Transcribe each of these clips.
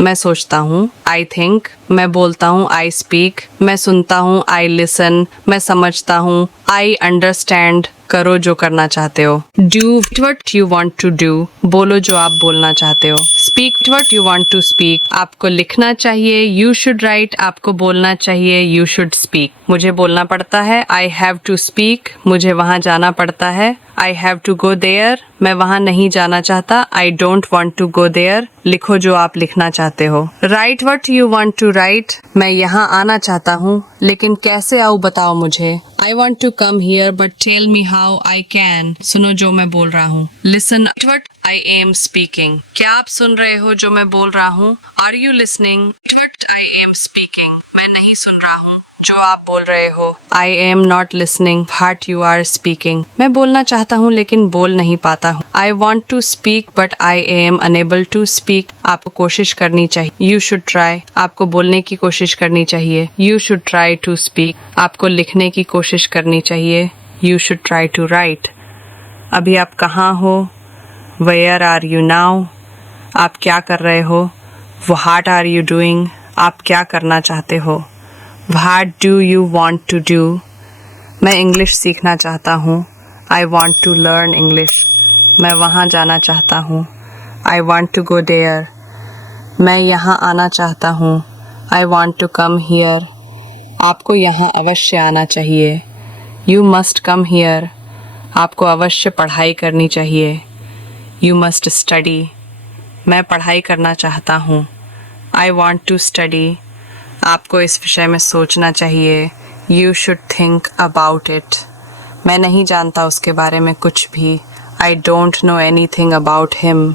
मैं सोचता हूँ, आई थिंक। मैं बोलता हूँ, आई स्पीक। मैं सुनता हूँ, आई लिसन। मैं समझता हूँ, आई अंडरस्टैंड। करो जो करना चाहते हो। Do what you want to do. बोलो जो आप बोलना चाहते हो। Speak what you want to speak. आपको लिखना चाहिए, यू शुड राइट। आपको बोलना चाहिए, यू शुड स्पीक। मुझे बोलना पड़ता है, आई हैव टू स्पीक। मुझे वहाँ जाना पड़ता है, I have to go there. मैं वहाँ नहीं जाना चाहता, I don't want to go there. लिखो जो आप लिखना चाहते हो। Write what you want to write. मैं यहाँ आना चाहता हूँ, लेकिन कैसे आऊँ बताओ मुझे। I want to come here but tell me how I can. सुनो जो मैं बोल रहा हूँ। Listen what I am speaking. क्या आप सुन रहे हो जो मैं बोल रहा हूँ? Are you listening what I am speaking. मैं नहीं सुन रहा हूँ जो आप बोल रहे हो। I am not listening what you are speaking. मैं बोलना चाहता हूँ लेकिन बोल नहीं पाता हूँ। I want to speak but I am unable to speak. आपको कोशिश करनी चाहिए, यू शुड ट्राई। आपको बोलने की कोशिश करनी चाहिए, you should try to speak. आपको लिखने की कोशिश करनी चाहिए, you should try to write. अभी आप कहाँ हो? Where are you now. आप क्या कर रहे हो? What are you doing. आप क्या करना चाहते हो? What do you want to do? मैं इंग्लिश सीखना चाहता हूँ, I want to learn English। मैं वहाँ जाना चाहता हूँ, I want to go there। मैं यहाँ आना चाहता हूँ, I want to come here। आपको यहाँ अवश्य आना चाहिए, You must come here। आपको अवश्य पढ़ाई करनी चाहिए, You must study। मैं पढ़ाई करना चाहता हूँ, I want to study। आपको इस विषय में सोचना चाहिए, you should think about it. मैं नहीं जानता उसके बारे में कुछ भी, I don't know any thing about him.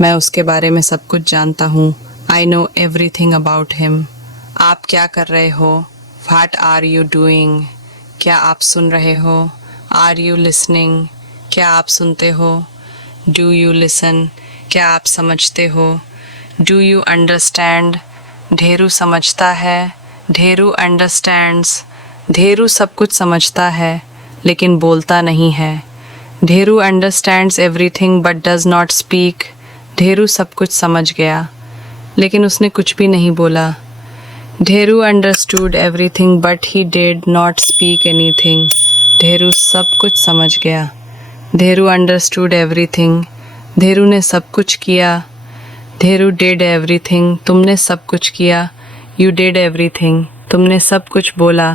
मैं उसके बारे में सब कुछ जानता हूँ, I know every thing about him. आप क्या कर रहे हो? What are you doing. क्या आप सुन रहे हो? Are you listening. क्या आप सुनते हो? Do you listen. क्या आप समझते हो? Do you understand. ढेरू समझता है, ढेरू अंडरस्टैंड्स। ढेरू सब कुछ समझता है लेकिन बोलता नहीं है। Dheru understands everything but does not speak. Dheru सब कुछ समझ गया लेकिन उसने कुछ भी नहीं बोला। Dheru understood everything but he did not speak anything. Dheru सब कुछ समझ गया। ढेरू अंडरस्टूड एवरीथिंग। ढेरू ने सब कुछ किया। ढेरू डिड एवरीथिंग। तुमने सब कुछ किया, यू डिड एवरीथिंग। तुमने सब कुछ बोला,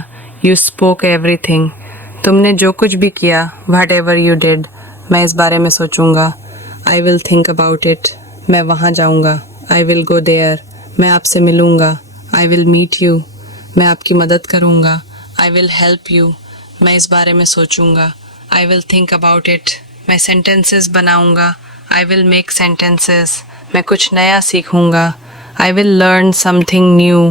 यू स्पोक एवरीथिंग। तुमने जो कुछ भी किया, व्हाट एवर यू डिड। मैं इस बारे में सोचूंगा, I will think about it. मैं वहाँ जाऊँगा, आई विल गो देयर। मैं आपसे मिलूँगा, आई विल मीट यू। मैं आपकी मदद करूँगा, आई विल हेल्प यू। मैं इस बारे में सोचूंगा, I will think about it. मैं सेंटेंसेस बनाऊँगा, आई विल मेक सेंटेंसेस। मैं कुछ नया सीखूंगा, I will learn something new.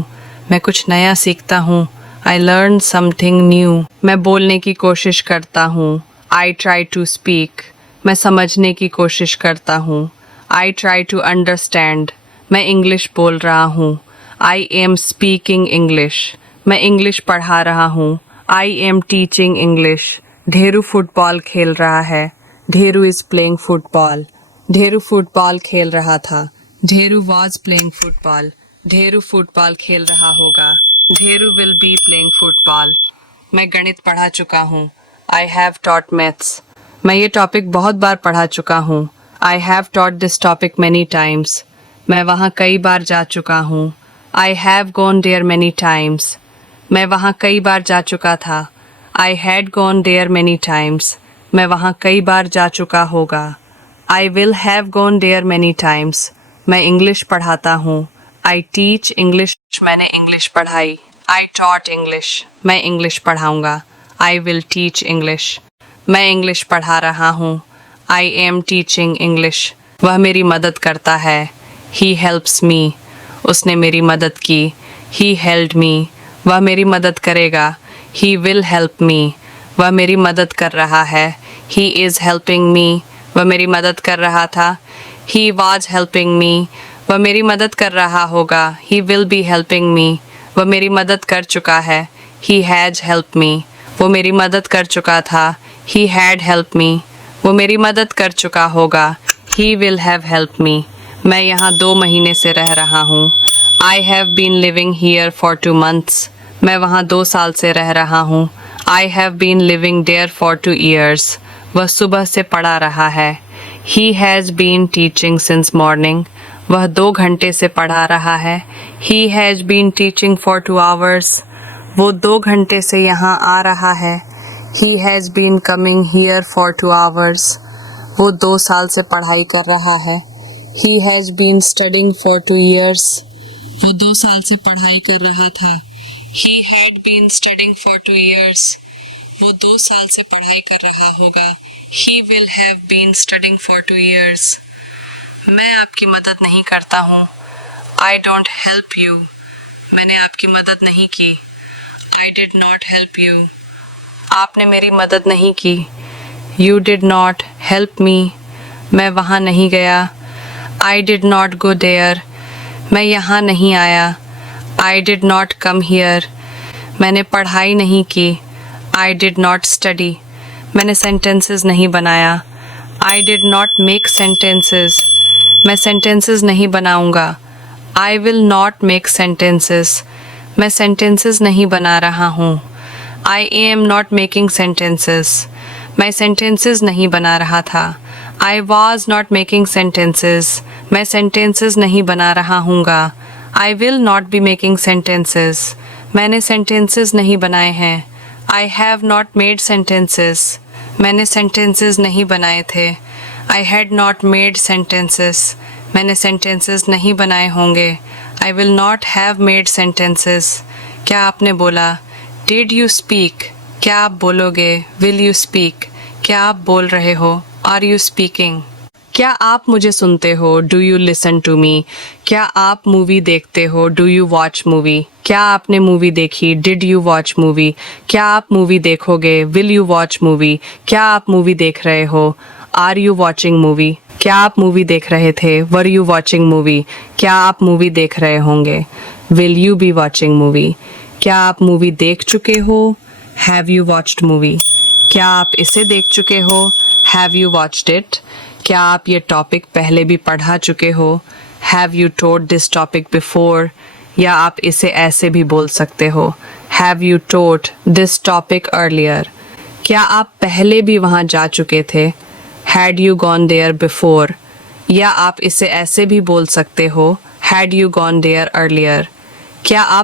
मैं कुछ नया सीखता हूँ, आई लर्न समथिंग न्यू। मैं बोलने की कोशिश करता हूँ, आई ट्राई टू स्पीक। मैं समझने की कोशिश करता हूँ, आई ट्राई टू अंडरस्टैंड। मैं इंग्लिश बोल रहा हूँ, आई एम स्पीकिंग इंग्लिश। मैं इंग्लिश पढ़ा रहा हूँ, I am teaching English. Dheru football खेल रहा है, Dheru is playing football. Dheru football खेल रहा था, Dheru was playing football. Dheru football खेल रहा होगा, Dheru will be playing football. मैं गणित पढ़ा चुका हूँ, आई हैव टॉट मैथ्स। मैं ये टॉपिक बहुत बार पढ़ा चुका हूँ, I have taught this topic many times. मैं वहाँ कई बार जा चुका हूँ, I have gone there many times. मैं वहाँ कई बार जा चुका था, I had gone there many times. मैं वहाँ कई बार जा चुका होगा, I will have gone there many times। मैं इंग्लिश पढ़ाता हूँ, I teach English। मैंने इंग्लिश पढ़ाई, I taught English। मैं इंग्लिश पढ़ाऊँगा, I will teach English। मैं इंग्लिश पढ़ा रहा हूँ, I am teaching English। वह मेरी मदद करता है, He helps me। उसने मेरी मदद की, He helped me। वह मेरी मदद करेगा, He will help me। वह मेरी मदद कर रहा है, He is helping me। वह मेरी मदद कर रहा था, He was helping me। वह मेरी मदद कर रहा होगा, He will be helping me। वह मेरी मदद कर चुका है, He has helped me। वो मेरी मदद कर चुका था, He had helped me। वो मेरी मदद कर चुका होगा, He will have helped me। मैं यहाँ 2 महीने से रह रहा हूँ। I have been living here for 2 months. मैं वहाँ 2 साल से रह रहा हूँ। I have been living there for 2 years. वह सुबह से पढ़ा रहा है। He has been teaching since morning. वह 2 घंटे से पढ़ा रहा है। He has been teaching for 2 hours. वो 2 घंटे से यहाँ आ रहा है। He has been coming here for 2 hours. वो 2 साल से पढ़ाई कर रहा है। He has been studying for 2 years. वो 2 साल से पढ़ाई कर रहा था। He had been studying for 2 years. वो 2 साल से पढ़ाई कर रहा होगा। He will have been studying for 2 years. मैं आपकी मदद नहीं करता हूँ। I don't help you. मैंने आपकी मदद नहीं की। I did not help you. आपने मेरी मदद नहीं की। You did not help me. मैं वहाँ नहीं गया। I did not go there. मैं यहाँ नहीं आया। I did not come here. मैंने पढ़ाई नहीं की। I did not study. मैंने sentences नहीं बनाया। I did not make sentences. मैं sentences नहीं बनाऊंगा। I will not make sentences. मैं sentences नहीं बना रहा हूँ। I am not making sentences. मैं sentences नहीं बना रहा था। I was not making sentences. मैं sentences नहीं बना रहा हूँगा। I will not be making sentences. मैंने sentences नहीं बनाए हैं। I have not made sentences. मैंने sentences नहीं बनाए थे। I had not made sentences. मैंने sentences नहीं बनाए होंगे। I will not have made sentences. क्या आपने बोला? Did you speak? क्या आप बोलोगे? Will you speak? क्या आप बोल रहे हो? Are you speaking? क्या आप मुझे सुनते हो? Do you listen to me? क्या आप मूवी देखते हो? Do you watch movie? क्या आपने मूवी देखी? Did you watch movie? क्या आप मूवी देखोगे? Will you watch movie? क्या आप मूवी देख रहे हो? Are you watching movie? क्या आप मूवी देख रहे थे? Were you watching movie? क्या आप मूवी देख रहे होंगे? Will you be watching movie? क्या आप मूवी देख चुके हो? Have you watched movie? क्या आप इसे देख चुके हो? Have you watched it? क्या आप ये टॉपिक पहले भी पढ़ा चुके हो? Have you taught this topic before? या आप इसे ऐसे भी बोल सकते हो। Have you taught this topic earlier? क्या आप पहले भी वहाँ जा चुके थे? Had you gone there before? या आप इसे ऐसे भी बोल सकते हो। Had you gone there earlier? क्या आप